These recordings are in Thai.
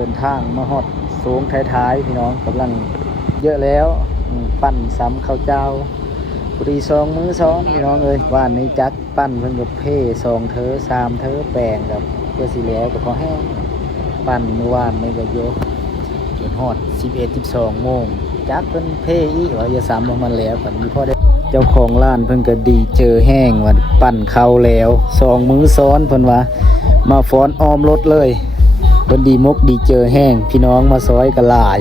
ดินทางมาฮอดสูงท้ายๆพี่น้องกำลังเยอะแล้วปั้นซ้ำข้าวเจ้าปุรีซองมือซ้อนพี่น้องเอ้ยว่านในจักปั้นเพิ่นกับเพ่2 เทอ3 เทอแปลงกับเพื่อสิแล้วก็พอแห้งปั้นเมื่อวานนี่ก็โยจนฮอด11-12 โมงจักเพิ่นเพ่อีกว่าอย่าซ้ำลงมันแล้วกันมีพอได้เจ้าของร้านเพิ่นก็ดีเจอแห้งว่าปั้นเข้าแล้ว2 มือซ้อนเพิ่นว่ามาฟ้อนอ้อมรถเลยเพิ่นดีมกดีเจอแห้งพี่น้องมาซอยก็หลาย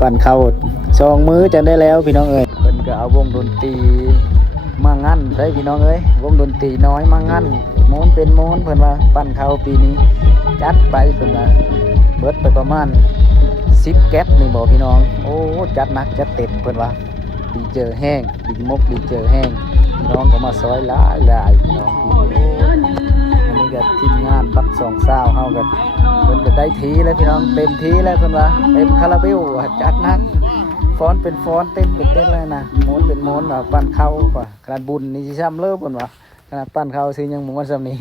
ปั้นเข้า2 มือจะได้แล้วพี่น้องเอ้ยเพิ่นก็เอาวงดนตรีมางั้นได้พี่น้องเอ้ยวงดนตรีน้อยมางั้นโม้นเป็นโม้นเพิ่นว่าปั้นเข้าปีนี้จัดไปเพิ่นว่าเบิดไปประมาณ10 แก๊สนี่บ่พี่น้องโอ้จัดหนักจัดเต็มเพิ่นว่าดีเจอแห้งดีมกดีเจอแห้งพี่น้องก็มาซอยหลายพี่น้องอันนี้ก็ทีมงานบัก2 สาวเฮาก็เพิ่นก็ได้ทีแล้วพี่น้องเต็มทีแล้วเพิ่นว่าเต็มคาราเบลจัดหนักฟ้อนเป็นฟ้อนเต้นเป็นเต้นเลยนะโม้นเป็นโม้นว่าปั้นเข้าว่าขนาดบุญนี่สิซ้ำเลิศเพิ่นว่าขนาดปั้นเข้าซื้อยังม้วนซ้ำนี้